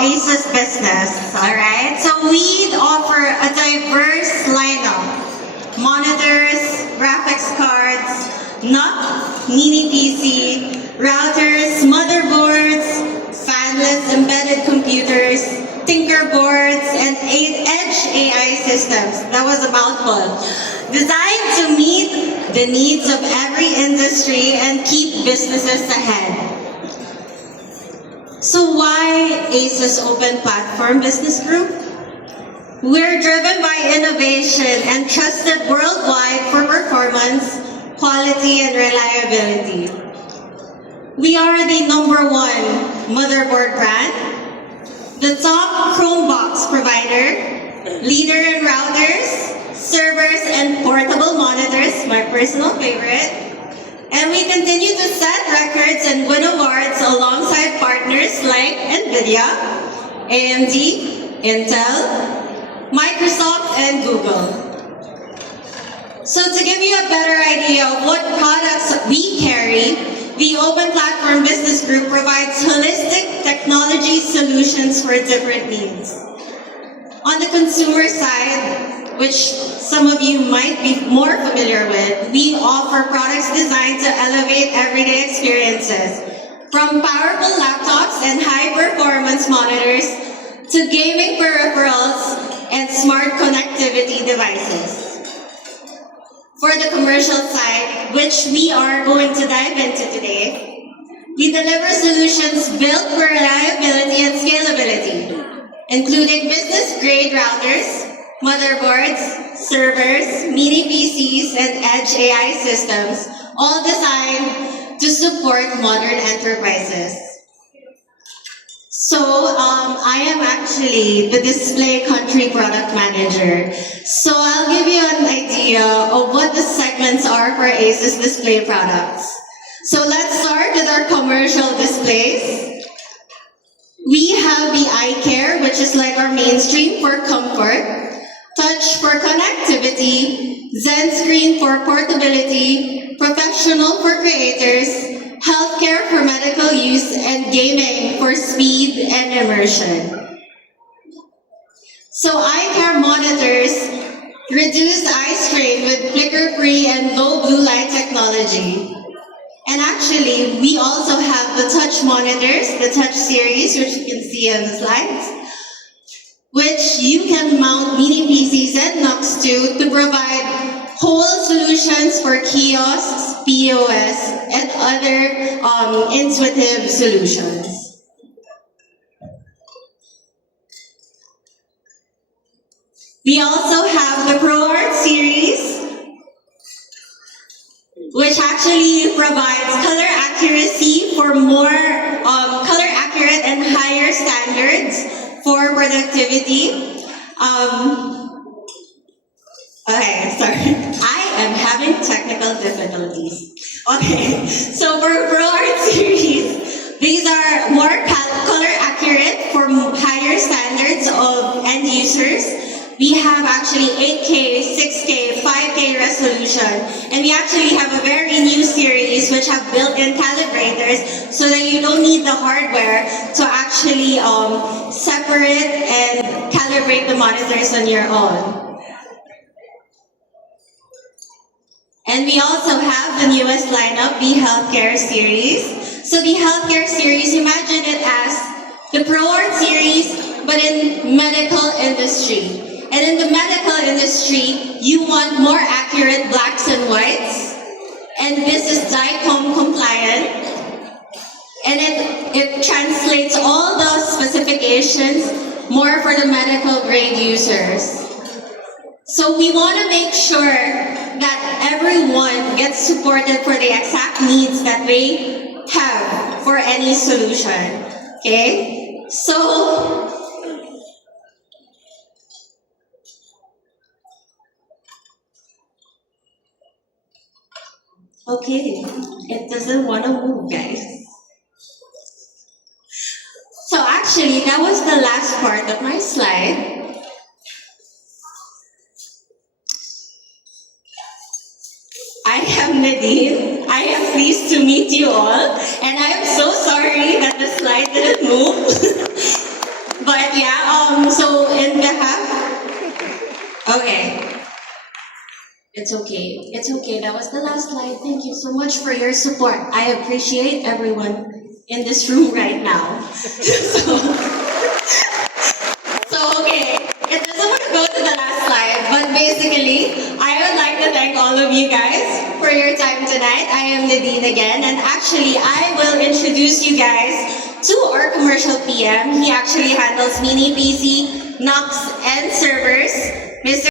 ASUS business, alright? So we offer a diverse lineup. Monitors, graphics cards, NUC, mini PC, routers, motherboards, fanless embedded computers, Tinker boards, and edge AI systems. That was a mouthful. Designed to meet the needs of every industry and keep businesses ahead. So why ASUS Open Platform Business Group? We're driven by innovation and trusted worldwide for performance, quality, and reliability. We are the #1 motherboard brand, the top Chromebox provider, leader in routers, servers, and portable monitors, my personal favorite. And we continue to set records and win awards alongside partners like NVIDIA, AMD, Intel, Microsoft, and Google. So to give you a better idea of what products we carry, the Open Platform Business Group provides holistic technology solutions for different needs. On the consumer side, which some of you might be more familiar with, we offer products designed to elevate everyday experiences, from powerful laptops and high-performance monitors to gaming peripherals and smart connectivity devices. For the commercial side, which we are going to dive into today, we deliver solutions built for reliability and scalability, including business-grade routers, motherboards, servers, mini PCs, and edge AI systems, all designed to support modern enterprises. So I am actually the display country product manager. So I'll give you an idea of what the segments are for ASUS display products. So let's start with our commercial displays. We have the iCare, which is like our mainstream for comfort, Touch for connectivity, Zen Screen for portability, Professional for creators, Healthcare for medical use, and Gaming for speed and immersion. So iCare monitors reduce eye strain with flicker-free and low blue light technology. And actually, we also have the Touch monitors, the Touch series, which you can see on the slides, which you can mount mini PCs and NUCs to provide whole solutions for kiosks, POS, and other intuitive solutions. We also have the ProArt series, which actually provides color accuracy for more color accurate and higher standards for productivity. Okay, sorry. I am having technical difficulties. Okay, so for ProArt series, these are more color accurate for higher standards of end users. We have actually 8K, 6K, 5K resolution, and we actually have a very new series which have built-in calibrators so that you don't need the hardware to actually separate and calibrate the monitors on your own. And we also have the newest lineup, the Healthcare series. So the Healthcare series, imagine it as the ProArt series, but in medical industry. And in the medical industry, you want more accurate blacks and whites. And this is DICOM compliant. And it translates all the specifications more for the medical grade users. So we want to make sure that everyone gets supported for the exact needs that they have for any solution. Okay? So, okay, it doesn't want to move, guys. So actually, that was the last part of my slide. I am Nadine. I am pleased to meet you all. And I am so sorry that the slide didn't move. So in behalf, okay. It's okay. It's okay. That was the last slide. Thank you so much for your support. I appreciate everyone in this room right now. So okay. It doesn't want to go to the last slide, but basically, I would like to thank all of you guys for your time tonight. I am Nadine again, and actually, I will introduce you guys to our commercial PM. He actually handles mini PC, Knox, and servers. Mr.